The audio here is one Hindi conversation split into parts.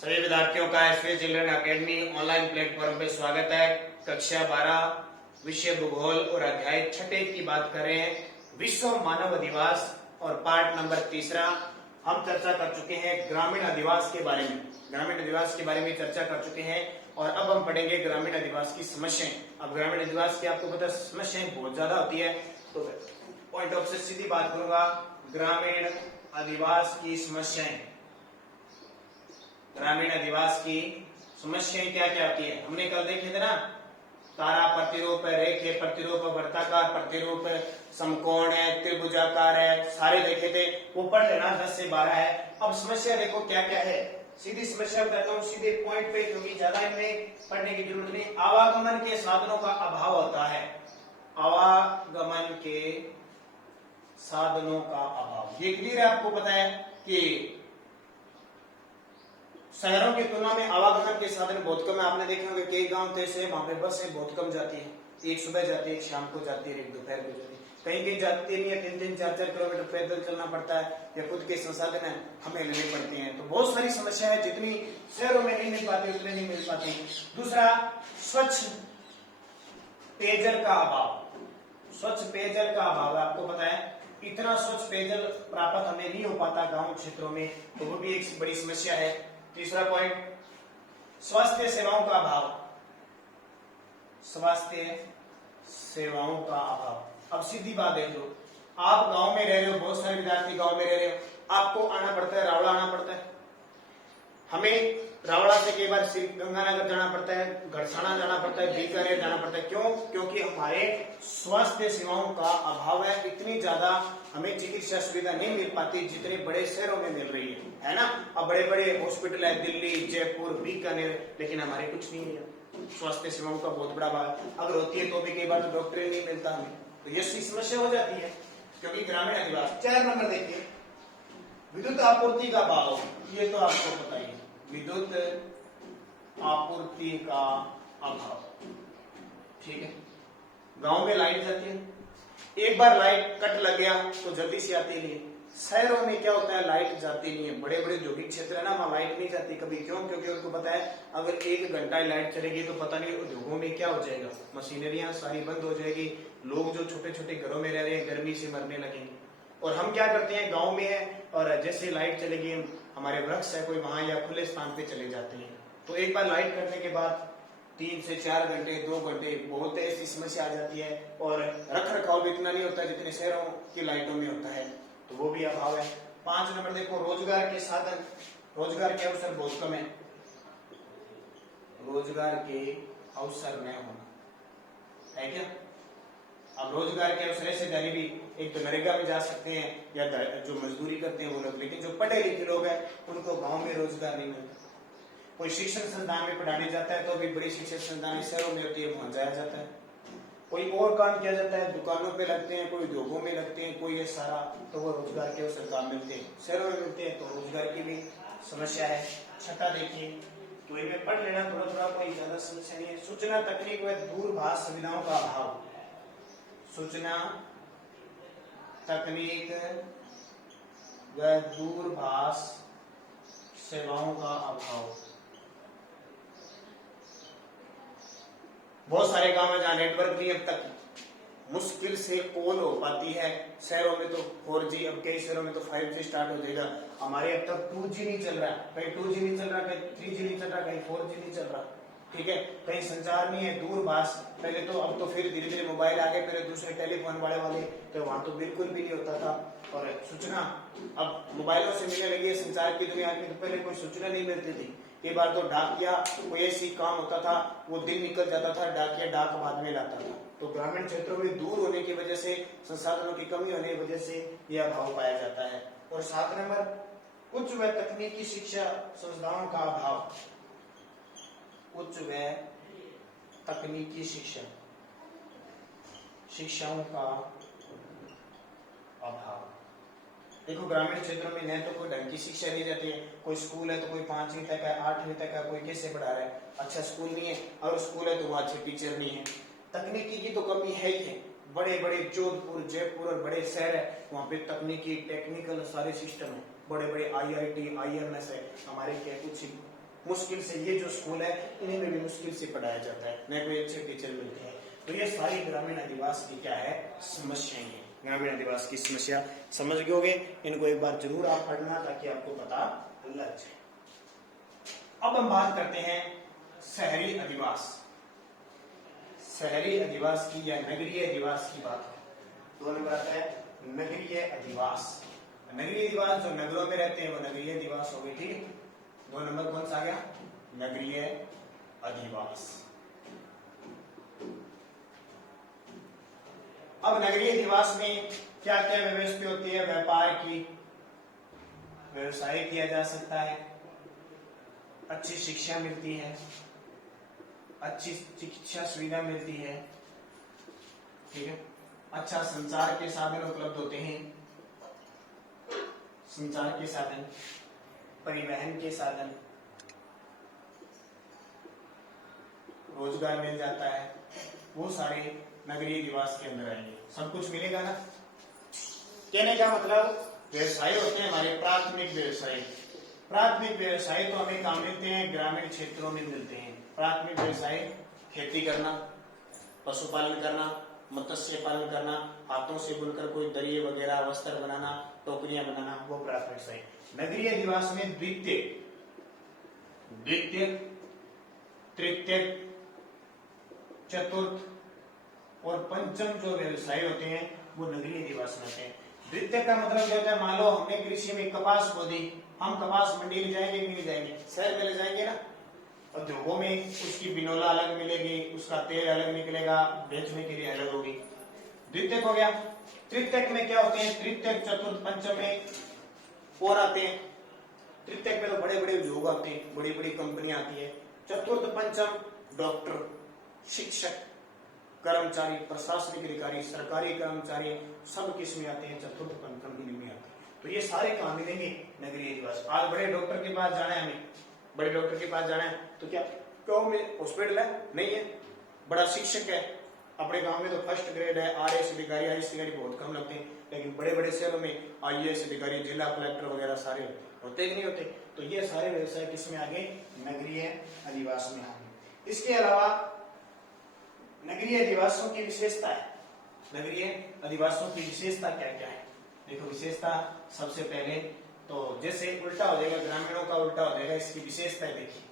सभी विद्यार्थियों का SV children academy online platform पे स्वागत है। कक्षा 12 विषय भूगोल और अध्याय 6 की बात करें, विश्व मानव अधिवास और पार्ट नंबर 3 हम चर्चा कर चुके हैं। ग्रामीण अधिवास के बारे में चर्चा कर चुके हैं और अब हम पढ़ेंगे ग्रामीण अधिवास की समस्याएं। अब ग्रामीण अधिवास की आपको पता समस्याएं बहुत ज्यादा होती है, तो पॉइंट ऑफ से सीधी बात करूंगा। ग्रामीण अधिवास की समस्याएं, ग्रामीण अधिवास की समस्याएं क्या क्या होती है हमने कल देखे थे ना। तारा प्रतिरूप, रेखे प्रतिरूप, वृत्ताकार प्रतिरूप, समकोण है, त्रिभुजाकार है, सारे देखे थे, वो पढ़ लेना। 10 से 12 है। अब समस्या देखो क्या क्या है, सीधी समस्या बताता हूँ, सीधे पॉइंट पे, क्योंकि ज्यादा इनमें पढ़ने की जरूरत नहीं। आवागमन के साधनों का अभाव होता है, आवागमन के साधनों का अभाव। ये क्लियर है, आपको पता है कि शहरों की तुलना में आवागमन के साधन बहुत कम है। आपने देखा होगा कई गांव ऐसे वहां पे बसें बहुत कम जाती है, एक सुबह जाती है, एक शाम को जाती है, एक दोपहर को जाती है, कहीं कहीं जाती नहीं है। 3-3, 4-4 किलोमीटर पैदल चलना पड़ता है, या खुद के संसाधन है हमें लेने पड़ते हैं। तो बहुत सारी समस्या है, जितनी शहरों में नहीं मिल पाती उतनी नहीं मिल पाती। दूसरा, स्वच्छ पेयजल का अभाव। स्वच्छ पेयजल का अभाव आपको पता है, इतना स्वच्छ पेयजल प्राप्त हमें नहीं हो पाता गांव क्षेत्रों में, तो वो भी एक बड़ी समस्या है। तीसरा पॉइंट, स्वास्थ्य सेवाओं का अभाव। स्वास्थ्य सेवाओं का अभाव। अब सीधी बात देख लो, आप गांव में रह रहे हो, बहुत सारे विद्यार्थी गांव में रह रहे हो, आपको आना पड़ता है, रावड़ा आना पड़ता है। हमें रावड़ा से कई बार गंगानगर जाना पड़ता है, घड़साना जाना पड़ता है, बीकानेर जाना पड़ता है। क्यों? क्योंकि हमारे स्वास्थ्य सेवाओं का अभाव है। इतनी ज्यादा हमें चिकित्सा सुविधा नहीं मिल पाती जितने बड़े शहरों में मिल रही है ना। अब बड़े बड़े हॉस्पिटल है दिल्ली, जयपुर, बीकानेर, लेकिन हमारे कुछ नहीं है। स्वास्थ्य सेवाओं का बहुत बड़ा अभाव, अगर होती है तो भी कई बार तो डॉक्टर नहीं मिलता हमें, तो ये समस्या हो जाती है, क्योंकि ग्रामीण अधिवास। 4 नंबर देखिए, विद्युत आपूर्ति का अभाव। ये तो आपको पता ही है, विद्युत आपूर्ति का अभाव। ठीक है, गांव में लाइट जाती है, एक बार लाइट कट लग गया तो जल्दी से आती नहीं। शहरों में क्या होता है, लाइट जाती नहीं है। बड़े बड़े जो भी क्षेत्र है ना, वहां लाइट नहीं जाती कभी। क्यों? क्योंकि उनको पता है अगर 1 घंटा लाइट चलेगी तो पता नहीं उद्योगों में क्या हो जाएगा, मशीनरियां सारी बंद हो जाएगी, लोग जो छोटे छोटे घरों में रह रहे हैं गर्मी से मरने लगेंगे। और हम क्या करते हैं, गाँव में है और जैसे लाइट चलेगी, हमारे वृक्ष है कोई वहां या खुले स्थान पे चले जाते हैं। तो एक बार लाइट करने के बाद 3 से 4 घंटे, 2 घंटे, बहुत ऐसी समस्या आ जाती है। और रख रखाव भी इतना नहीं होता जितने शहरों की लाइटों में होता है, तो वो भी अभाव है। 5 नंबर देखो, रोजगार के साधन, रोजगार के अवसर बहुत कम है। रोजगार के अवसर न होना है क्या? अब रोजगार के अवसर ऐसे जारी भी, एक तो नरेगा में जा सकते हैं या जो मजदूरी करते हैं वो लोग, लेकिन जो पढ़े लिखे लोग हैं उनको गांव में रोजगार नहीं मिलता। कोई शिक्षण संस्थान में पढ़ाने जाता है तो भी बड़ी शिक्षण संस्थान शहरों में होती है, वहां जाया जाता है। कोई और काम किया जाता है, दुकानों पे लगते हैं, कोई उद्योगों में लगते हैं, कोई ये सारा, तो वो रोजगार के अवसर काम मिलते हैं, शहरों में मिलते हैं, तो रोजगार की भी समस्या है। 6 देखिए, तो इनमें पढ़ लेना थोड़ा थोड़ा, कोई ज्यादा समस्या नहीं है। सूचना तकनीक व दूरभाष सुविधाओं का अभाव। सूचना तकनीक व दूरभाष सेवाओं का अभाव। बहुत सारे गांव है जहां नेटवर्क नहीं अब तक मुश्किल से कॉल हो पाती है। शहरों में तो 4G, अब कई शहरों में तो 5G स्टार्ट हो जाएगा। हमारे अब तक 2G नहीं चल रहा, कहीं 2G नहीं चल रहा, कहीं 3G नहीं चल रहा, कहीं 4G नहीं चल रहा। ठीक है, कहीं संचार नहीं है, दूरभाष। पहले तो, अब तो फिर धीरे धीरे मोबाइल आ गए, पहले दूसरे टेलीफोन वाले, तो वहां तो बिल्कुल भी नहीं होता था। और सूचना अब मोबाइलों से मिलने लगी है, संचार की दुनिया में। तो पहले कोई सूचना नहीं मिलती थी, कई बार तो डाकिया कोई ऐसी काम होता था, वो दिन निकल जाता था, डाकिया डाक बाद में लाता था। तो ग्रामीण क्षेत्रों में दूर होने की वजह से, संसाधनों की कमी होने की वजह से यह अभाव पाया जाता है। और 7 नंबर, उच्च व तकनीकी शिक्षा संस्थाओं का अभाव। उच्च व तकनीकी शिक्षाओं का अभाव। देखो ग्रामीण क्षेत्रों में न तो कोई ढंग की शिक्षा दी जाती है, कोई स्कूल है तो कोई 5वीं तक है, 8वीं तक है, कोई कैसे पढ़ा रहा है, अच्छा स्कूल नहीं है, और स्कूल है तो वहाँ अच्छे टीचर नहीं है। तकनीकी की तो कमी है ही है। बड़े बड़े जोधपुर, जयपुर और बड़े शहर है, वहाँ पे तकनीकी टेक्निकल सारे सिस्टम है, बड़े बड़े IIT, IMS है, हमारे क्या कुछ मुश्किल से, ये जो स्कूल है इन्हीं में भी मुश्किल से पढ़ाया जाता है, न कोई अच्छे टीचर मिलते हैं। तो ये सारी ग्रामीण अधिवास की क्या है, समस्याएं हैं। ग्रामीण अधिवास की समस्या समझ गए, इनको एक बार जरूर आप पढ़ना ताकि आपको पता लग जाए। अब हम बात करते हैं शहरी अधिवास। शहरी अधिवास की या नगरीय अधिवास की बात है। 2 नंबर आता है नगरीय अधिवास। नगरीय अधिवास जो नगरों में रहते हैं वो नगरीय अधिवास हो गई, ठीक है। 2 नंबर कौन सा आ गया, नगरीय अधिवास। अब नगरीय अधिवास में क्या क्या व्यवस्था होती है, व्यापार की, व्यवसाय किया जा सकता है, अच्छी शिक्षा मिलती है, अच्छी चिकित्सा सुविधा मिलती है, ठीक है। अच्छा संचार के साधन उपलब्ध होते हैं, संचार के साधन, परिवहन के साधन, रोजगार मिल जाता है, वो सारे नगरीय अधिवास के अंदर आएंगे। सब कुछ मिलेगा ना। कहने का मतलब व्यवसाय होते हैं हमारे प्राथमिक व्यवसाय। प्राथमिक व्यवसाय तो हमें कहाँ मिलते हैं, ग्रामीण क्षेत्रों में मिलते हैं। प्राथमिक व्यवसाय खेती करना, पशुपालन करना, मत्स्य पालन करना, हाथों से बुनकर कोई दरिये वगैरह वस्त्र बनाना, टोकरियां बनाना, वो प्राथमिक व्यवसाय। नगरीय अधिवास में द्वितीय, तृतीय, चतुर्थ और पंचम जो व्यवसाय होते हैं वो नगरीय अधिवास में होते हैं। द्वितीय का मतलब क्या होता है, मान लो हमने कृषि में कपास बो दी, हम कपास मंडी ले जाएंगे कि नहीं जाएंगे, शहर में ले जाएंगे ना। उद्योगों में उसकी बिनोला अलग मिलेगी, उसका तेल अलग निकलेगा, बेचने के लिए अलग होगी। द्वितीय हो गया। तृतीय में क्या होते हैं, तृतीय, चतुर्थ, पंचम में और आते हैं। तृतीय में तो बड़े बड़े उद्योग आते हैं, बड़ी बड़ी कंपनियां आती है। चतुर्थ पंचम डॉक्टर, शिक्षक, कर्मचारी, प्रशासनिक अधिकारी, सरकारी कर्मचारी, सब किसमें आते हैं, चतुर्थ पंचम गिनती में आते हैं। तो ये सारे काम मिलेंगे नगरीय अधिवास। आज बड़े डॉक्टर के पास जाना है हमें, बड़े डॉक्टर के पास जाना है तो क्या गाँव में हॉस्पिटल है, नहीं है। बड़ा शिक्षक है, अपने गांव में तो फर्स्ट ग्रेड है, आरएएस अधिकारी, आईएएस अधिकारी बहुत कम लगते हैं, लेकिन बड़े बड़े शहरों में आईएएस अधिकारी, जिला कलेक्टर वगैरह सारे होते कि नहीं होते। तो ये सारे व्यवसाय किसमें आ गए, नगरीय अधिवास में आ गए। इसके अलावा नगरीय अधिवासों की विशेषता है, नगरीय अधिवासों की विशेषता क्या क्या है। देखो विशेषता सबसे पहले तो जैसे उल्टा हो जाएगा, ग्रामीणों का उल्टा हो जाएगा, इसकी विशेषता देखिए।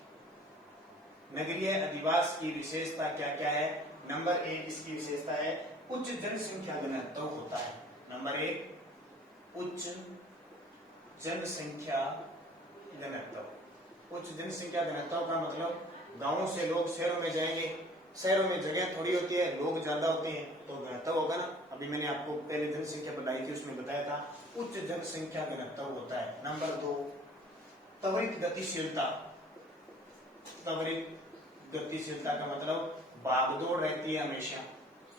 नगरीय अधिवास की विशेषता क्या क्या है। नंबर 1 इसकी विशेषता है उच्च जनसंख्या घनत्व होता है। नंबर 1 उच्च जनसंख्या घनत्व। उच्च जनसंख्या घनत्व का मतलब गांवों से लोग शहरों में जाएंगे, शहरों में जगह थोड़ी होती है, लोग ज्यादा होते हैं तो घनत्व होगा ना। अभी मैंने आपको पहले जनसंख्या बताई थी, उसमें बताया था उच्च जनसंख्या घनत्व होता है। नंबर 2 त्वरित गतिशीलता। त्वरित गतिशीलता का मतलब भागदौड़ रहती है हमेशा,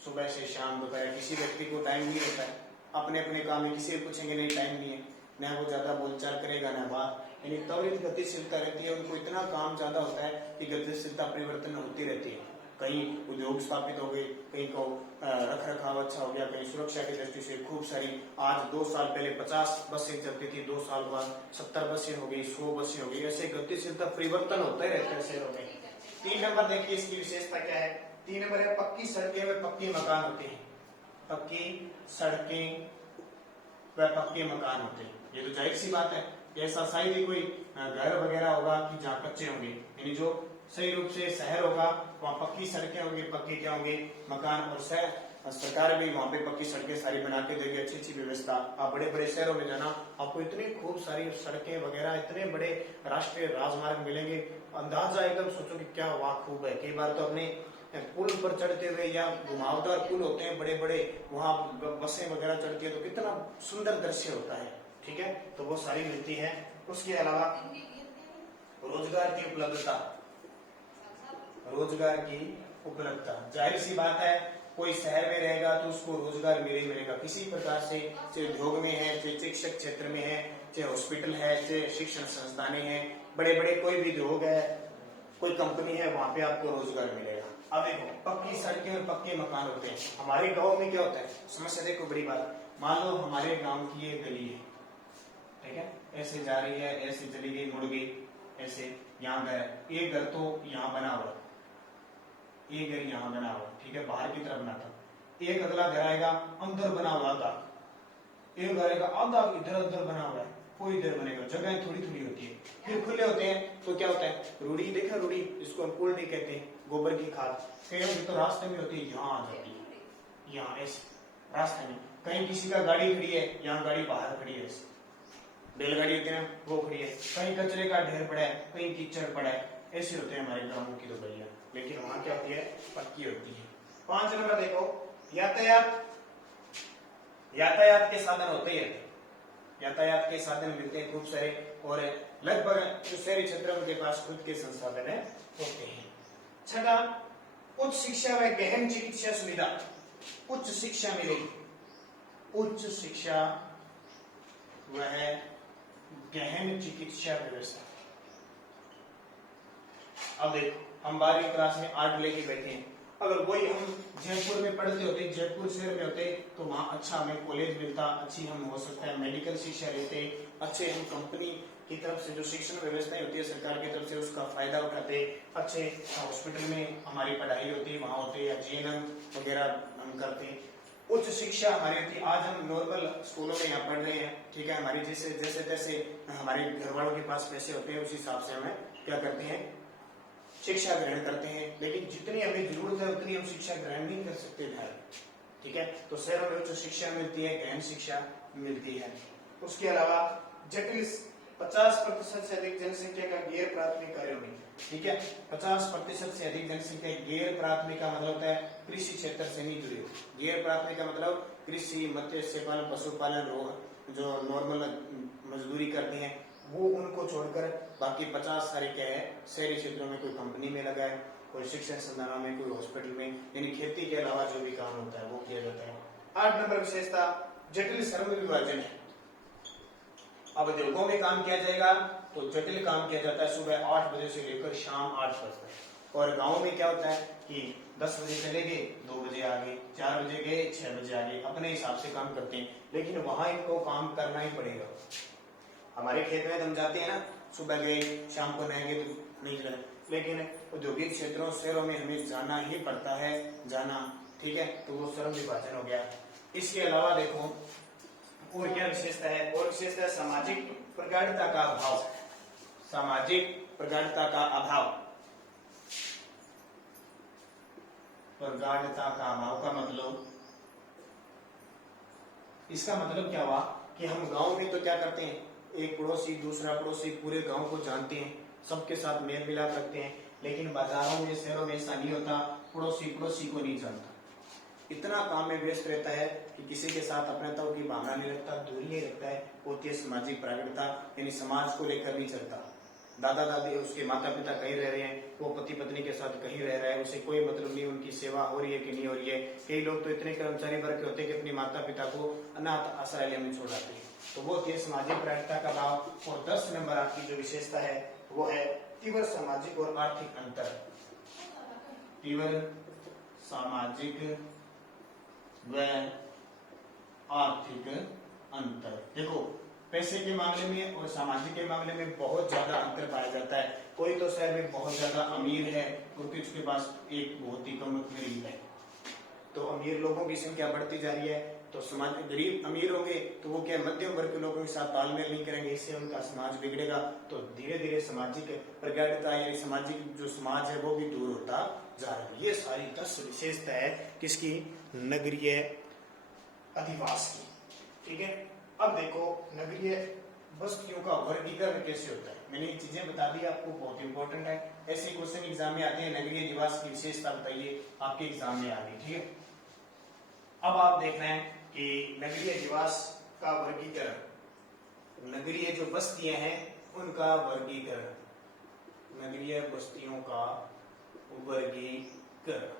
सुबह से शाम दोपहर, किसी व्यक्ति को टाइम नहीं होता है अपने अपने काम में, किसी पूछेंगे नहीं टाइम नहीं है, न वो ज्यादा बोलचाल करेगा न बात, यानी त्वरित गतिशीलता रहती है। उनको इतना काम ज्यादा होता है कि गतिशीलता परिवर्तन होती रहती है। कहीं उद्योग स्थापित हो गए, कहीं को रख रखाव अच्छा हो गया, कहीं सुरक्षा की दृष्टि से खूब सारी, आज 2 साल पहले 50 बसें चलती थी, 2 साल बाद 70 बसें हो गई, 100 बसें हो गई, ऐसे गतिशीलता परिवर्तन होता ही रहता है शहरों में। 3 नंबर देखिए इसकी विशेषता क्या है। 3 नंबर है पक्की सड़कें व पक्के मकान होते हैं। पक्की सड़कें व पक्के मकान होते हैं। ये तो जाहिर सी बात है, ऐसा शायद ही कोई घर वगैरह होगा कि जहाँ कच्चे होंगे, यानी जो सही रूप से शहर होगा वहाँ पक्की सड़कें होंगी, पक्के क्या होंगे, मकान। और शहर सरकार भी वहाँ पे पक्की सड़कें सारी बना के देगी, अच्छी अच्छी व्यवस्था। आप बड़े बड़े शहरों में जाना, आपको इतनी खूब सारी सड़कें वगैरह, इतने बड़े राष्ट्रीय राजमार्ग मिलेंगे, अंदाजा एकदम सोचो कि क्या वाह खूब है। कई बार तो अपने पुल पर चढ़ते हुए या घुमावदार पुल होते हैं बड़े बड़े, वहां बसें वगैरह चढ़ती है तो कितना सुंदर दृश्य होता है, ठीक है। तो वो सारी मिलती है। उसके अलावा रोजगार की उपलब्धता, रोजगार की उपलब्धता, जाहिर सी बात है कोई शहर में रहेगा तो उसको रोजगार मिले मिलेगा किसी प्रकार से, चाहे उद्योग में है, चाहे शिक्षक क्षेत्र में है, चाहे हॉस्पिटल है, चाहे शिक्षण संस्थानें हैं, बड़े बड़े कोई भी उद्योग है, कोई कंपनी है, वहां पे आपको रोजगार मिलेगा। अब देखो पक्की सड़कें और पक्के मकान होते हैं। हमारे गांव में क्या होता है, समस्या देखो बड़ी बात, मान लो हमारे गांव की ये गली है, ठीक है, ऐसे जा रही है, ऐसे चली गई, मुड़ गई, ऐसे यहाँ घर, एक घर तो यहाँ बना हुआ, एक घर यहाँ बना हुआ, ठीक है, बाहर की तरफ बना था। एक अगला घर आएगा अंदर बना हुआ था, एक घर आएगा आधा इधर अंदर बना हुआ है, कोई इधर बनेगा, जगह थोड़ी थोड़ी होती है। फिर खुले होते हैं तो क्या होता है, रूढ़ी देखा, रूढ़ी इसको हम कोल्डी कहते हैं, गोबर की खाद। कहीं तो रास्ते में होती है, यहाँ आ जाती है, यहाँ ऐसे रास्ते में। कहीं किसी का गाड़ी खड़ी है, यहाँ गाड़ी बाहर खड़ी है, बैलगाड़ी होती है ना वो खड़ी है। कहीं कचरे का ढेर पड़ा है, कहीं कीचड़ पड़ा है, ऐसे होते हैं हमारे गांवों की तो गलियां। लेकिन वहां क्या होती है, पक्की होती है। 5 नंबर देखो, यातायात, यातायात के साधन होते ही रहते, यातायात के साधन मिलते हैं खूब सारे, और लगभग जो शहरी क्षेत्र उनके पास खुद के संसाधन होते हैं। छठा, उच्च शिक्षा व गहन चिकित्सा सुविधा, उच्च शिक्षा मिलेगी, उच्च शिक्षा वह गहन चिकित्सा व्यवस्था। अब देखो, हम 12वीं क्लास में आर्ट लेके बैठे हैं, अगर वही हम जयपुर में पढ़ते होते, जयपुर शहर में होते, तो वहां अच्छा हमें कॉलेज मिलता, अच्छी हम हो सकता है मेडिकल शिक्षा लेते, अच्छे हम कंपनी की तरफ से जो शिक्षण व्यवस्थाएं होती है सरकार की तरफ से उसका फायदा उठाते, अच्छे हॉस्पिटल में हमारी पढ़ाई होती है वहां होते, या जीएनएम वगैरह हम करते। उच्च शिक्षा हमारी होती, आज हम नॉर्मल स्कूलों में यहाँ पढ़ रहे हैं, ठीक है, हमारी जैसे जैसे तैसे हमारे घर वालों के पास पैसे होते हैं, उस हिसाब से हमें क्या करते हैं, शिक्षा ग्रहण करते हैं। लेकिन जितनी हमें जरूरत है उतनी हम शिक्षा ग्रहण नहीं कर सकते घर, ठीक है। तो शहरों में उच्च शिक्षा मिलती है, गहन शिक्षा मिलती है। उसके अलावा जटिल 50% से अधिक जनसंख्या का गैर प्राथमिक कार्यों में, ठीक है, 50% से अधिक जनसंख्या गैर प्राथमिक का मतलब होता है कृषि क्षेत्र से नहीं जुड़ी। गैर प्राथमिक का मतलब कृषि, मत्स्य पालन, पशुपालन, जो नॉर्मल मजदूरी करते हैं वो उनको छोड़कर बाकी 50 सारे क्या है, शहरी क्षेत्रों में कोई कंपनी में लगा है, कोई शिक्षण संस्थानों में, कोई हॉस्पिटल में, यानी खेती के अलावा जो भी काम होता है वो किया जाता है। 8 नंबर विशेषता, जटिल श्रम विभाजन है। अब उद्योगों में काम किया जाएगा तो जटिल काम किया जाता है, सुबह 8 बजे से लेकर शाम 8 बजे तक। और गाँव में क्या होता है कि 10 बजे चले गए, 2 बजे आ गए, 4 बजे गए, 6 बजे आ गए, अपने हिसाब से काम करते हैं। लेकिन वहां इनको काम करना ही पड़ेगा। हमारे खेत में हम जाते हैं ना, सुबह गए शाम को नहाएंगे तो नहीं चले, लेकिन औद्योगिक क्षेत्रों शहरों में हमें जाना ही पड़ता है, जाना, ठीक है, तो वो श्रम विभाजन हो गया। इसके अलावा देखो और क्या विशेषता है, और विशेषता है सामाजिक प्रगाढ़ता का अभाव। सामाजिक प्रगाढ़ता का अभाव, प्रगाढ़ता का अभाव का मतलब, इसका मतलब क्या हुआ कि हम गांव में तो क्या करते हैं, एक पड़ोसी दूसरा पड़ोसी पूरे गांव को जानते हैं, सबके साथ मेल मिलाप रखते हैं। लेकिन बाजारों में, शहरों में ऐसा नहीं होता, पड़ोसी पड़ोसी को नहीं जानता, इतना काम में व्यस्त रहता है कि किसी के साथ अपनत्व की भावना नहीं रखता, दूरी नहीं रखता है। होती है सामाजिक प्रागढ़ता, यानी समाज को लेकर नहीं चलता। दादा दादी, उसके माता पिता कहीं रह रहे हैं, वो पति पत्नी के साथ कहीं रह रहा है, उसे कोई मतलब नहीं उनकी सेवा हो रही है कि नहीं हो रही है। कई लोग तो इतने कर्मचारी वर्ग के होते हैं कि अपनी माता पिता को अनाथ आश्रय में छोड़ आते हैं। तो वो थी सामाजिक प्रागढ़ता का भाव। और 10 नंबर आपकी जो विशेषता है वो है तीव्र सामाजिक और आर्थिक अंतर। तीव्र सामाजिक व आर्थिक अंतर। देखो, पैसे के मामले में और सामाजिक के मामले में बहुत ज्यादा अंतर पाया जाता है। कोई तो शहर में बहुत ज्यादा अमीर है और कुछ के पास एक बहुत ही कम गरीब है, तो अमीर लोगों की संख्या बढ़ती जा रही है। तो समाज गरीब अमीर होंगे तो वो क्या मध्यम वर्ग के लोगों के साथ तालमेल नहीं करेंगे, इससे उनका समाज बिगड़ेगा। तो धीरे धीरे सामाजिक प्रगाढ़ता या सामाजिक जो समाज है वो भी दूर होता जा रहा है। ये सारी 10 विशेषता है किसकी, नगरीय अधिवास की, ठीक है। अब देखो नगरीय बस्तियों का वर्गीकरण कैसे होता है, मैंने ये चीजें बता दी आपको, बहुत इंपॉर्टेंट है। ऐसे क्वेश्चन एग्जाम में आते हैं, नगरीय अधिवास की विशेषता बताइए, आपके एग्जाम में आ गई, ठीक है। अब आप देख रहे हैं कि नगरीय अधिवास का वर्गीकरण, नगरीय जो बस्तियां हैं उनका वर्गीकरण, नगरीय बस्तियों का वर्गीकरण।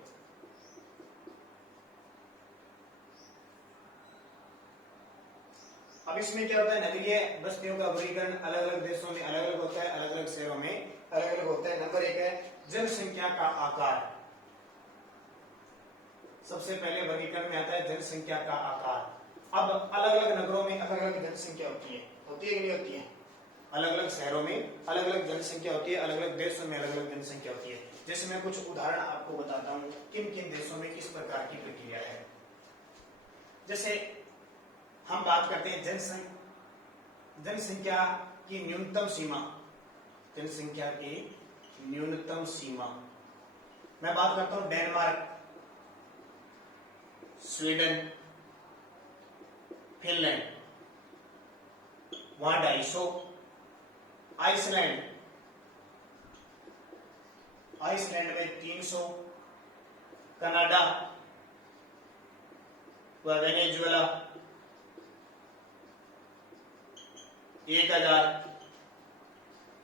अब इसमें क्या होता है, नगरीय बस्तियों का वर्गीकरण अलग अलग देशों में अलग अलग होता है, अलग अलग शहरों में अलग अलग होता है। नंबर 1 है जनसंख्या का आकार। सबसे पहले वर्गीकरण में आता है जनसंख्या का आकार। अब अलग अलग नगरों में अलग अलग जनसंख्या होती है कि नहीं होती है? अलग अलग शहरों में अलग अलग जनसंख्या होती है, अलग अलग देशों में अलग अलग जनसंख्या होती है। जैसे मैं कुछ उदाहरण आपको बताता हूँ किन किन देशों में किस प्रकार की प्रक्रिया है। जैसे हम बात करते हैं जनसंख्या की न्यूनतम सीमा, जनसंख्या की न्यूनतम सीमा। मैं बात करता हूं डेनमार्क, स्वीडन, फिनलैंड, वहां 250। आइसलैंड, आइसलैंड में 300। कनाडा व वेनेजुएला 1000।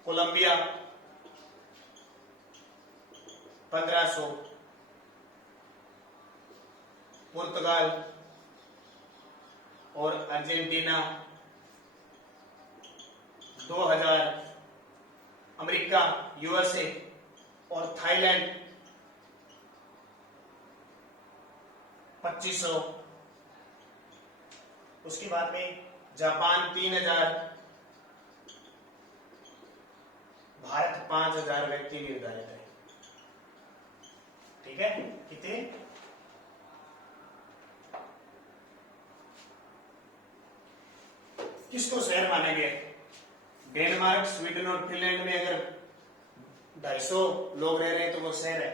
कोलंबिया 1500। पुर्तगाल और अर्जेंटीना 2000। अमेरिका यूएसए और थाईलैंड 2500। उसके बाद में जापान 3000। भारत 5000 व्यक्ति निर्धारित है। ठीक है, कितने? किसको शहर माना गया? डेनमार्क, स्वीडन और फिनलैंड में अगर 250 लोग रह रहे हैं तो वो शहर है,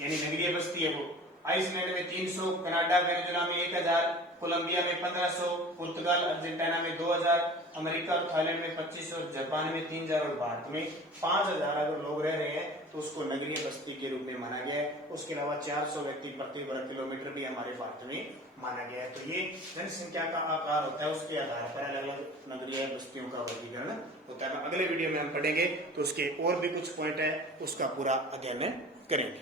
यानी नगरीय बस्ती है वो। आइसलैंड में 300, कनाडा वेनेजुएला में 1000, कोलंबिया में 1500, पुर्तगाल अर्जेंटीना में 2000, अमेरिका और थाईलैंड में 2500 और जापान में 3000 और भारत में 5000 अगर लोग रह रहे हैं तो उसको नगरीय बस्ती के रूप में माना गया है। उसके अलावा 400 व्यक्ति प्रति वर्ग किलोमीटर भी हमारे भारत में माना गया है। तो ये जनसंख्या का आकार होता है, उसके आधार पर अलग अलग नगरीय बस्तियों का वर्गीकरण होता है। अगले वीडियो में हम पढ़ेंगे तो उसके और भी कुछ पॉइंट है, उसका पूरा अध्ययन करेंगे।